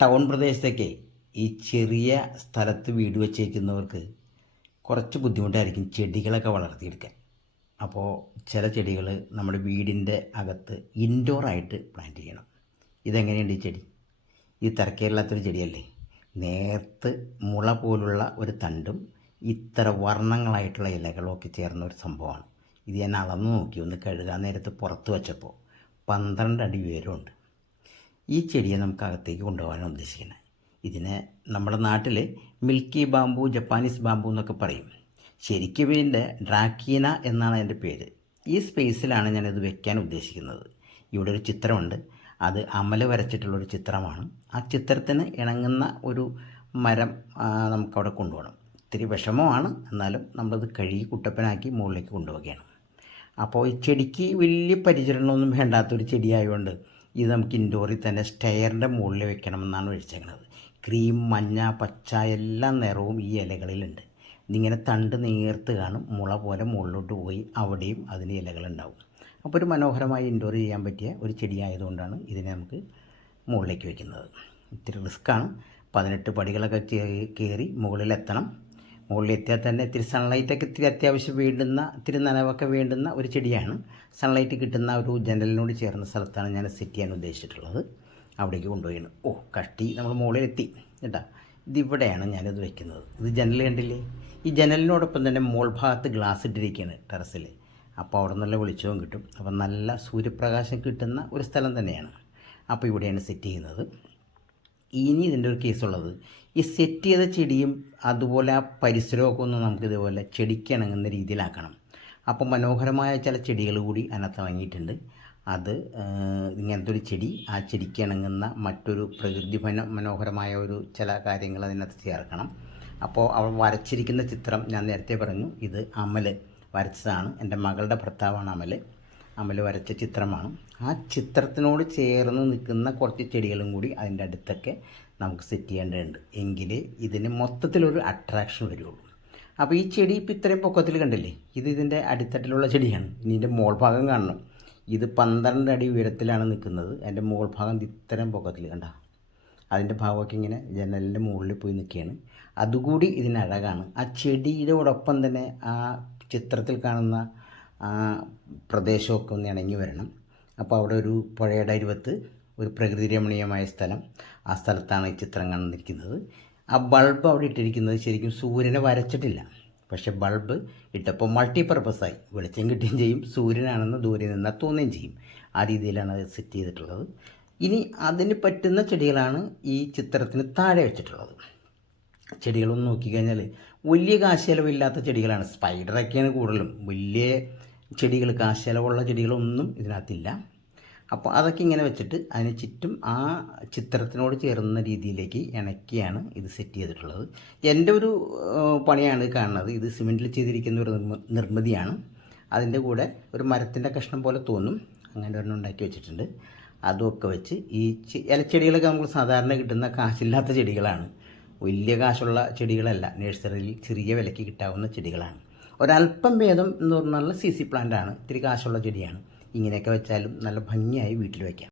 Town പ്രദേശത്തൊക്കെ ഈ ചെറിയ സ്ഥലത്ത് വീട് വെച്ചേക്കുന്നവർക്ക് കുറച്ച് ബുദ്ധിമുട്ടായിരിക്കും ചെടികളൊക്കെ വളർത്തിയെടുക്കാൻ. അപ്പോൾ ചില ചെടികൾ നമ്മുടെ വീടിൻ്റെ അകത്ത് ഇൻഡോറായിട്ട് പ്ലാന്റ് ചെയ്യണം. ഇതെങ്ങനെയുണ്ട് ഈ ചെടി? ഇത് തിരക്കേറില്ലാത്തൊരു ചെടിയല്ലേ. നേർത്ത് മുള പോലുള്ള ഒരു തണ്ടും ഇത്ര വർണ്ണങ്ങളായിട്ടുള്ള ഇലകളൊക്കെ ചേർന്ന ഒരു സംഭവമാണ്. ഇത് ഞാൻ അളന്നു നോക്കി, ഒന്ന് കഴുകാൻ നേരത്ത് പുറത്ത് വെച്ചപ്പോൾ 12 അടി ഉയരമുണ്ട്. ഈ ചെടിയെ നമുക്ക് അകത്തേക്ക് കൊണ്ടുപോകാനാണ് ഉദ്ദേശിക്കുന്നത്. ഇതിനെ നമ്മുടെ നാട്ടിൽ മിൽക്കി ബാമ്പു, ജപ്പാനീസ് ബാമ്പു എന്നൊക്കെ പറയും. ശരിക്കും ഇതിൻ്റെ ഡ്രാക്കീന എന്നാണ് അതിൻ്റെ പേര്. ഈ സ്പേസിലാണ് ഞാനിത് വെക്കാൻ ഉദ്ദേശിക്കുന്നത്. ഇവിടെ ഒരു ചിത്രമുണ്ട്, അത് അമല വരച്ചിട്ടുള്ളൊരു ചിത്രമാണ്. ആ ചിത്രത്തിന് ഇണങ്ങുന്ന ഒരു മരം നമുക്കവിടെ കൊണ്ടുപോകണം. ഇത്തിരി വിഷമമാണ്, എന്നാലും നമ്മളത് കഴുകി കുട്ടപ്പനാക്കി മുകളിലേക്ക് കൊണ്ടുപോവുകയാണ്. അപ്പോൾ ഈ ചെടിക്ക് വലിയ പരിചരണമൊന്നും വേണ്ടാത്തൊരു ചെടിയായതുകൊണ്ട് ഇത് നമുക്ക് ഇൻഡോറിൽ തന്നെ സ്റ്റെയറിൻ്റെ മുകളിൽ വെക്കണമെന്നാണ് വെച്ചേക്കുന്നത്. ക്രീം, മഞ്ഞ, പച്ച എല്ലാ നിറവും ഈ ഇലകളിലുണ്ട്. ഇതിങ്ങനെ തണ്ട് നേർത്ത് കാണും, മുള പോലെ മുകളിലോട്ട് പോയി അവിടെയും അതിന് ഇലകളുണ്ടാവും. അപ്പോൾ ഒരു മനോഹരമായി ഇൻഡോർ ചെയ്യാൻ പറ്റിയ ഒരു ചെടിയായതുകൊണ്ടാണ് ഇതിനെ നമുക്ക് മുകളിലേക്ക് വയ്ക്കുന്നത്. ഇത്തിരി റിസ്ക്കാണ്. 18 പടികളൊക്കെ കയറി മുകളിലെത്തണം. മുകളിലെത്തിയാൽ തന്നെ ഇത്തിരി സൺലൈറ്റൊക്കെ ഇത്തിരി അത്യാവശ്യം വേണ്ടുന്ന, ഇത്തിരി നനവൊക്കെ വേണ്ടുന്ന ഒരു ചെടിയാണ്. സൺലൈറ്റ് കിട്ടുന്ന ഒരു ജനലിനോട് ചേർന്ന സ്ഥലത്താണ് ഞാൻ സെറ്റ് ചെയ്യാൻ ഉദ്ദേശിച്ചിട്ടുള്ളത്. അവിടേക്ക് കൊണ്ടുപോയാണ്. കഷ്ടി നമ്മൾ മുകളിലെത്തി കേട്ടോ. ഇതിവിടെയാണ് ഞാനിത് വെക്കുന്നത്. ഇത് ജനൽ കണ്ടില്ലേ? ഈ ജനലിനോടൊപ്പം തന്നെ മോൾ ഭാഗത്ത് ഗ്ലാസ് ഇട്ടിരിക്കുകയാണ് ടെറസിൽ. അപ്പോൾ അവിടെ നല്ല വെളിച്ചവും കിട്ടും. അപ്പം നല്ല സൂര്യപ്രകാശം കിട്ടുന്ന ഒരു സ്ഥലം തന്നെയാണ്. അപ്പോൾ ഇവിടെയാണ് സെറ്റ് ചെയ്യുന്നത്. ഇനി ഇതിൻ്റെ ഒരു കേസുള്ളത്, ഈ സെറ്റ് ചെയ്ത ചെടിയും അതുപോലെ ആ പരിസരമൊക്കെ ഒന്ന് നമുക്കിതുപോലെ ചെടിക്ക് ഇണങ്ങുന്ന രീതിയിലാക്കണം. അപ്പോൾ മനോഹരമായ ചില ചെടികൾ കൂടി അതിനകത്ത് ഇറങ്ങിയിട്ടുണ്ട്. അത് ഇങ്ങനത്തെ ഒരു ചെടി, ആ ചെടിക്ക് ഇണങ്ങുന്ന മറ്റൊരു പ്രകൃതി മനോഹരമായ ഒരു ചില കാര്യങ്ങൾ അതിനകത്ത് ചേർക്കണം. അപ്പോൾ അവൾ വരച്ചിരിക്കുന്ന ചിത്രം ഞാൻ നേരത്തെ പറഞ്ഞു, ഇത് അമൽ വരച്ചതാണ്. എൻ്റെ മകളുടെ ഭർത്താവാണ് അമൽ വരച്ച ചിത്രമാണ്. ആ ചിത്രത്തിനോട് ചേർന്ന് നിൽക്കുന്ന കുറച്ച് ചെടികളും കൂടി അതിൻ്റെ അടുത്തൊക്കെ നമുക്ക് സെറ്റ് ചെയ്യേണ്ടതുണ്ട്. എങ്കിലേ ഇതിന് മൊത്തത്തിലൊരു അട്രാക്ഷൻ വരുള്ളൂ. അപ്പോൾ ഈ ചെടി ഇപ്പോൾ ഇത്രയും പൊക്കത്തിൽ കണ്ടില്ലേ, ഇത് ഇതിൻ്റെ അടിത്തട്ടിലുള്ള ചെടിയാണ്. ഇനി ഇതിൻ്റെ മോൾ ഭാഗം കാണണം. ഇത് 12 അടി ഉയരത്തിലാണ് നിൽക്കുന്നത്. എൻ്റെ മോൾ ഭാഗം ഇത്രയും പൊക്കത്തിൽ കണ്ട, അതിൻ്റെ ഭാഗമൊക്കെ ഇങ്ങനെ ജനലിൻ്റെ മുകളിൽ പോയി നിൽക്കുകയാണ്. അതുകൂടി ഇതിനഴകാണ്. ആ ചെടിയോടൊപ്പം തന്നെ ആ ചിത്രത്തിൽ കാണുന്ന പ്രദേശമൊക്കെ ഒന്ന് ഇണങ്ങി വരണം. അപ്പോൾ അവിടെ ഒരു പുഴയുടെ അരുവത്ത് ഒരു പ്രകൃതി രമണീയമായ സ്ഥലം, ആ സ്ഥലത്താണ് ഈ ചിത്രം കണ്ടിരിക്കുന്നത്. ആ ബൾബ് അവിടെ ഇട്ടിരിക്കുന്നത് ശരിക്കും സൂര്യനെ വരച്ചിട്ടില്ല, പക്ഷേ ബൾബ് ഇട്ടപ്പോൾ മൾട്ടിപർപ്പസായി വെളിച്ചം കിട്ടുകയും ചെയ്യും, സൂര്യനാണെന്ന് ദൂരെ നിന്നാൽ തോന്നുകയും ചെയ്യും. ആ രീതിയിലാണ് അത് സെറ്റ് ചെയ്തിട്ടുള്ളത്. ഇനി അതിന് പറ്റുന്ന ചെടികളാണ് ഈ ചിത്രത്തിന് താഴെ വെച്ചിട്ടുള്ളത്. ചെടികളൊന്നും നോക്കിക്കഴിഞ്ഞാൽ വലിയ കാശ് ചിലവില്ലാത്ത ചെടികളാണ്. സ്പൈഡറൊക്കെയാണ് കൂടുതലും. വലിയ ചെടികൾ, കാശ് ചിലവുള്ള ചെടികളൊന്നും ഇതിനകത്തില്ല. അപ്പോൾ അതൊക്കെ ഇങ്ങനെ വെച്ചിട്ട് അതിന് ചുറ്റും ആ ചിത്രത്തിനോട് ചേർന്ന രീതിയിലേക്ക് ഇണക്കിയാണ് ഇത് സെറ്റ് ചെയ്തിട്ടുള്ളത്. എൻ്റെ ഒരു പണിയാണ് കാണുന്നത്. ഇത് സിമെൻറ്റിൽ ചെയ്തിരിക്കുന്ന ഒരു നിർമ്മിതിയാണ്. അതിൻ്റെ കൂടെ ഒരു മരത്തിൻ്റെ കഷ്ണം പോലെ തോന്നും, അങ്ങനെ ഒരെണ്ണം ഉണ്ടാക്കി വെച്ചിട്ടുണ്ട്. അതുമൊക്കെ വെച്ച് ഈ ഇലച്ചെടികളൊക്കെ നമുക്ക് സാധാരണ കിട്ടുന്ന കാശില്ലാത്ത ചെടികളാണ്. വലിയ കാശുള്ള ചെടികളല്ല, നഴ്സറിയിൽ ചെറിയ വിലയ്ക്ക് കിട്ടാവുന്ന ചെടികളാണ്. ഒരല്പം ഭേദം എന്ന് പറഞ്ഞാൽ CC പ്ലാന്റാണ്. ഇത്തിരി കാശുള്ള ചെടിയാണ്. ഇങ്ങനെയൊക്കെ വെച്ചാലും നല്ല ഭംഗിയായി വീട്ടിൽ വയ്ക്കാം.